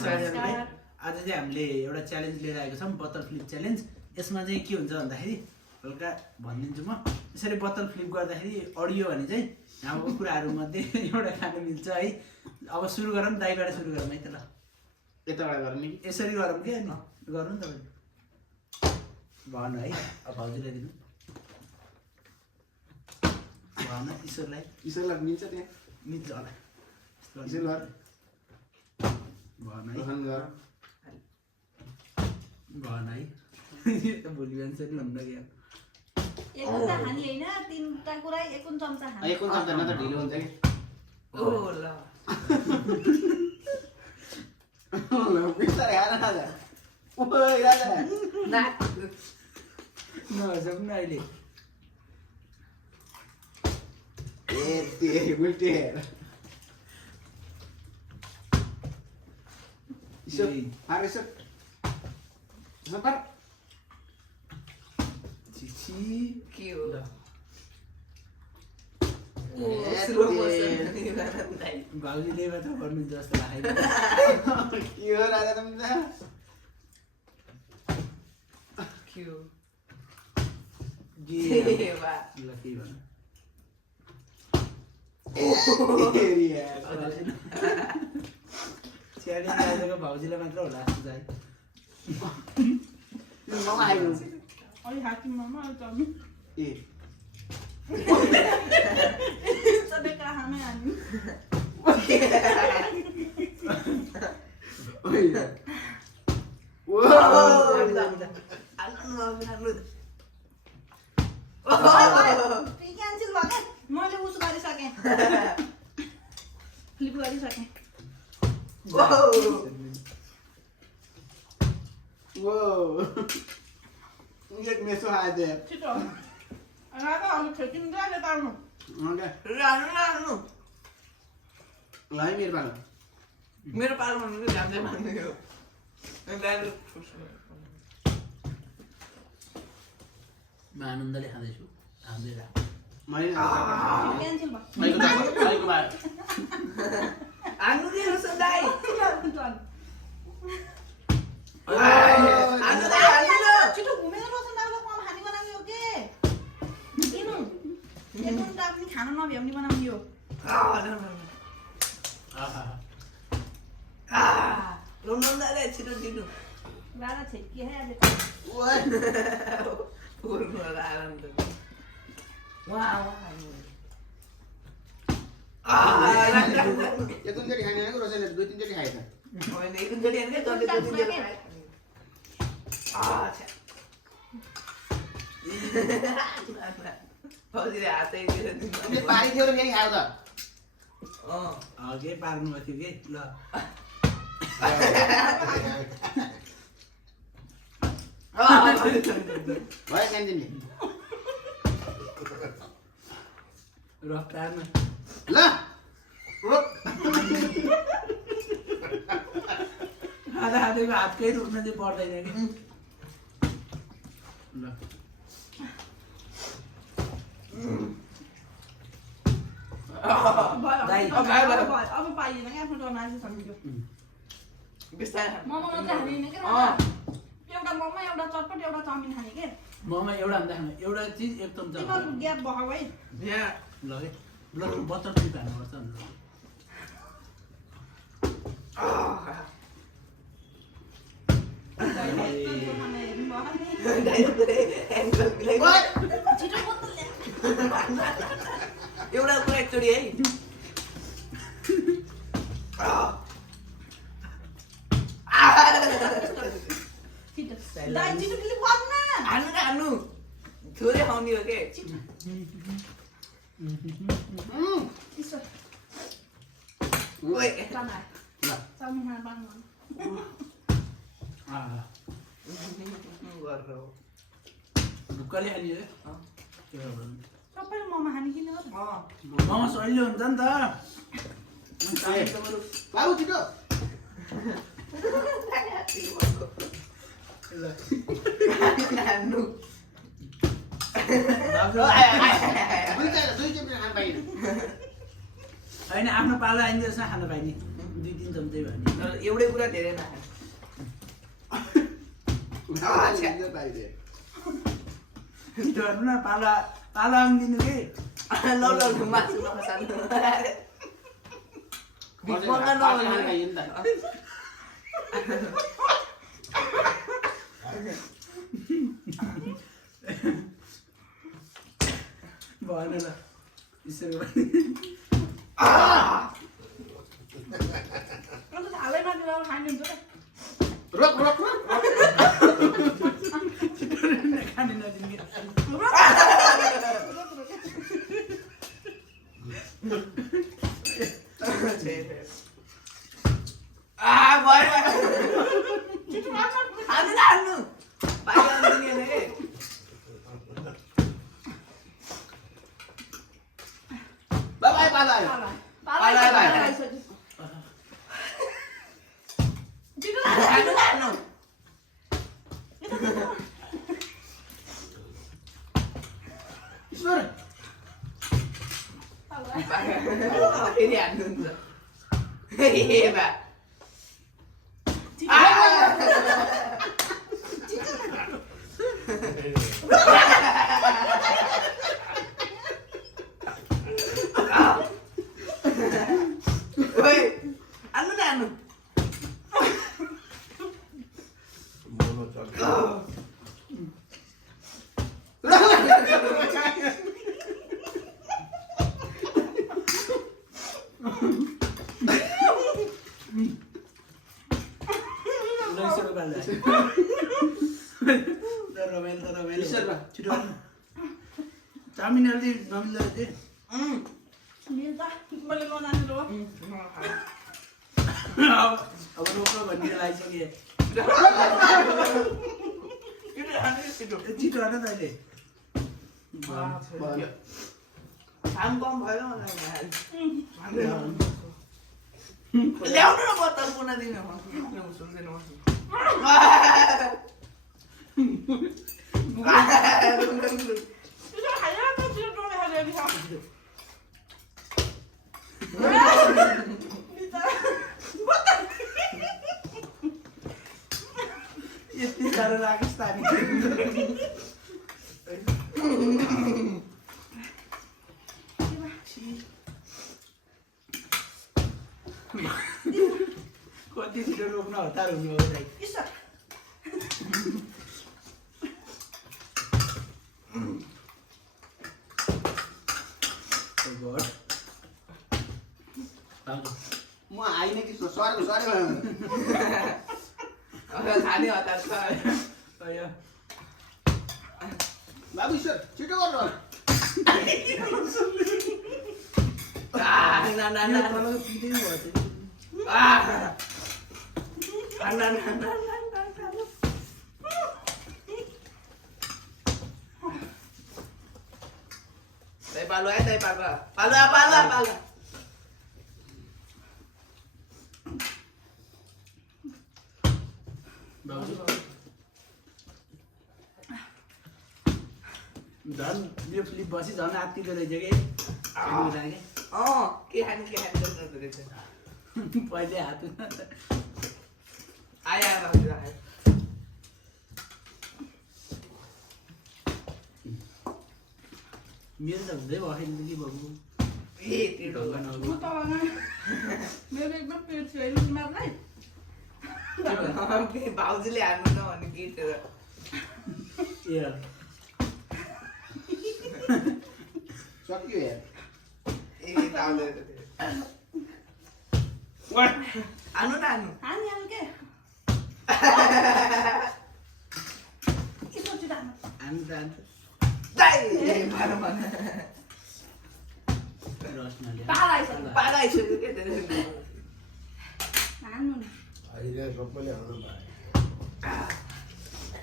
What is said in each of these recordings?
आज चाहिँ हामीले एउटा च्यालेन्ज लिएर आएको छौँ बोतल फ्लिप च्यालेन्ज यसमा चाहिँ के हुन्छ भन्दाखेरि हल्का भनिदिन्छु म यसरी बोतल फ्लिप गर्दाखेरि अडियो भने चाहिँ हाम्रो कुराहरू मध्ये एउटा खानु मिल्छ है अब सुरु गरौँ दाइबाट सुरु गरौँ है त ल यताबाट गर्ने कि यसरी गरौँ कि गर्नु नि तपाईँ भन्नु है अब भाउजूलाई दिनु भन्नु ईश्वरलाई मिल्छ त्यहाँ मिल्छ होला ईश्वर भन है भन है भोलि बिहान चाहिँ लम्न गयो एकवटा हानी हैन तीनटा कुरा एकुन चम्चा हानी एक चम्चा न त ढिलो हुन्छ कि ओ ल ल बिस्तारै हाल राजा ओइ राजा नाक नहसौँ न अहिले ए तेरी उल्टे ईश्वर हार ईश्वर सपर छिछि के हो ल ओ स्लो मोसन दाइ भाउजूले मात्र गर्नु जस्तो लाग्यो के हो राजा तिमीलाई के हो के ए वा ल के भन्नु तेरी यार च्यालेन्ज आजको भाउजूलाई मात्र होला जस्तो चाहिँ ममा आइनु अलि हाकी मामा अलि चम्मी ए सबै कहाँमै हानी ओइ ओ क्यान्सल भयो क्या मैले उस गरिसकेँ फ्लिप गरिसकेँ वो एक मेसो आज छिटो राधा अलि खेकिन्छ नि तार्नु ओके रानु लाई मेरो पालो मेरो पालो भन्नु जान्दै मान्नु हो म आनन्दले खाँदैछु खाँदै राख मैले क्यान्सल भयो अहिलेको बार आनु दे सदाई आनु दे छिटो घुमेर रोशन दाजुलाई कम हानी बनाउने हो के किन एकदम पनि खाना नभ्याउने बनाउने हो लोनदाले छिटो दिनु राधा छेकी है आज पूर्ण आनन्द वाह यो तुम जति खाने आएको रोजले दुई तीन जति खाएछ होइन एकचोटि होइन क्या जति दुई जति फौजीले हातै दिएर दिनु तिमीले पानी थियो र फेरि खायो त अघि पार्नु भएको थियो कि ल भयो क्यान्टिनले रफ्तारमा ल रोक खाँदा खाँदैको हात केही रोक्न चाहिँ पर्दैन कि ल दाइ। अब पाइएन क्या आफ्नो टर्न आज सकियो बिस्तारै मोमो मात्रै हानिएन क्या एउटा मोमो एउटा चटपट एउटा चाउमिन खाने के ममा एउटा भन्दा एउटा चिज एक चम्चा तिमीहरू ग्याप भयो है यहाँ ल है ल बटर फ्लिप हाल्नुपर्छ नि एउटा कुरा एकचोटि है हान्नु न हान्नु थोरै खाउने हो के ओइ गरेर हो ढुक्कले हालियो सबैले मोमो खाने किन हो ममा सहिलो हुन्छ नि त बाबु छिटो हान्नु दुई चम्चा खान पाइएन होइन आफ्नो पालो आइन्दैछ खानु पाइने 2-3 चिन्छौँ त्यही भने तर एउटै कुरा धेरै नखानु छिटो गर्नु न पालो पालो आउनु दिनु कि ल मासु नखसाल्नु भिखमङ्गा नभन्नु भएन ल ईश्वर अन्त थालै माथि लगाएर खाने हुन्छ र रोक रोक रोक खाने नदिनु कि हान्नु बाबा पाला आयो ईश्वर फेरि हान्नुहुन्छ ए बा रमाइलो छिटो चाउमिन अलि नमिल्दो रहेछ मैले नजाने रो अब रोक्न भन्ने लागिसकेँ छिटो होइन त अहिले काम कम भयो ल्याउनु न बोतल पुनः दिनु सुन्दैन यति साह्रो राखेस् त हामी कति छिटो रोक्न हतार हुनु हो दाइ म आइने कि सरी सरी खाने हतार छ बाबु ईश्वर छिटो गर्नु Tay palo ay, tay palo. Palo. झन् यो फ्लिप बसी झन् आत्तिदो रहेछ कि के खाने रहेछ पहिले हात आयो मेरो त हुँदै भएन कि बाबु म त मेरो एकदम पेट थियो होइन तिमीहरूलाई भाउजूले हान्नु न भने गीत सक्यो यार हान्नु न हान्नु हानिहाल्नु के यसो छिटो हान्नु पाला आइसक्यो पारा आइसक्यो के हान्नु न अहिले सबैले हाल्नु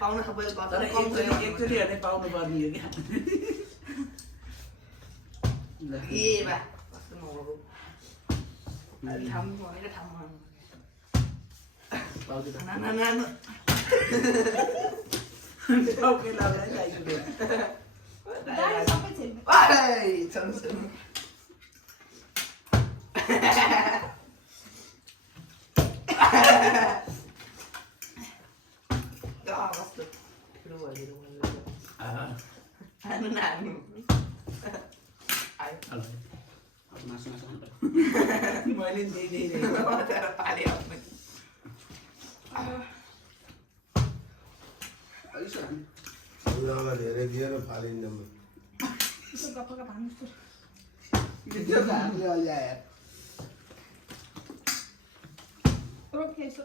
पाउन सबैले गर्छ तर एकचोटि हेर्ने पाउनु पर्ने हो क्या ए बा कस्तो नहोको ठाउँ होइन ठाउँ पाउँदैन नानु टाउकै लाग्यो है आइसक्यो दाइ सबै छैन Ay, कस्तो ठुलो भइदिनु मलाई। हान्नु न हान्नु। आयो। अब मासु खानु पर्यो। मैले नि त्यही तर पाले आफ्नो। पैसा हान्नु। उनीहरूलाई धेरै दिएर फालिन्न म। यसो गप्प गप्प हान्नु जस्तो। त्यो त हामीले अलि आयो। रोक्यो यसो।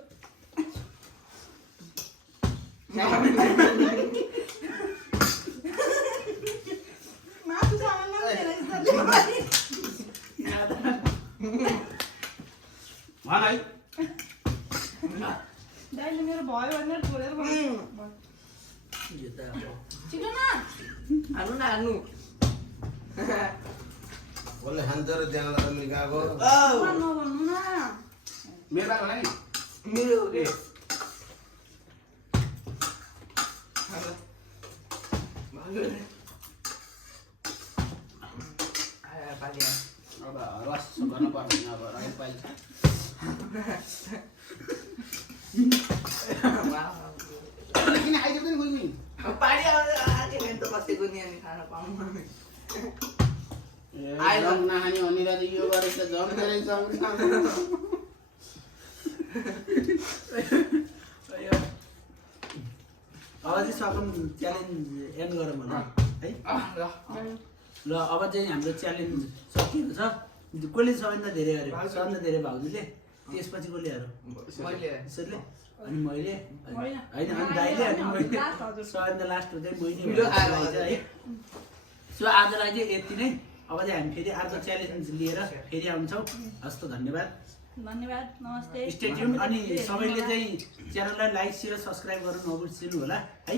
मासु सामान नलिएर यसरी। भन है। दाइले मेरो भयो भनेर छोडेर भयो। यो त अब छिटो न। हान्नु न हान्नु। कसले खान्छ र त्यहाँबाट मिकाएको नभन्नु न। मेरो बाटो होला नि। मेरो हो के? आयो पाले आयो। अब रस गर्नु पर्दैन अब रगत पाइन्छ। किन आइदिँदैन कोही पनि? पानी आके त बसेको नि अनि खाना पाउनु आइलो नखाने भनेर त यो गरेर त झन् धेरै सक्छ। अब चाहिँ सकम च्यालेन्ज एन्ड गरौँ होला है। ल अब चाहिँ हाम्रो च्यालेन्ज सकिएको छ। कसले सबैभन्दा धेरै गऱ्यो? सबभन्दा धेरै भाउजूले, त्यसपछि कसले हारो? मैले यसरी अनि मैले होइन। होइन अनि दाइले अनि मैले लास्ट हजुर। सबैभन्दा लास्ट चाहिँ मैले मिलो आएर भन्छ है। सो आजलाई चाहिँ यति नै। अब चाहिँ हामी फेरि अर्को च्यालेन्ज लिएर फेरि आउँछौँ। हस् त धन्यवाद। धन्यवाद। नमस्ते। Stay tune. अनि सबैले चाहिँ च्यानललाई लाइक सेयर सब्सक्राइब गर्नु नबिर्सिनु होला है।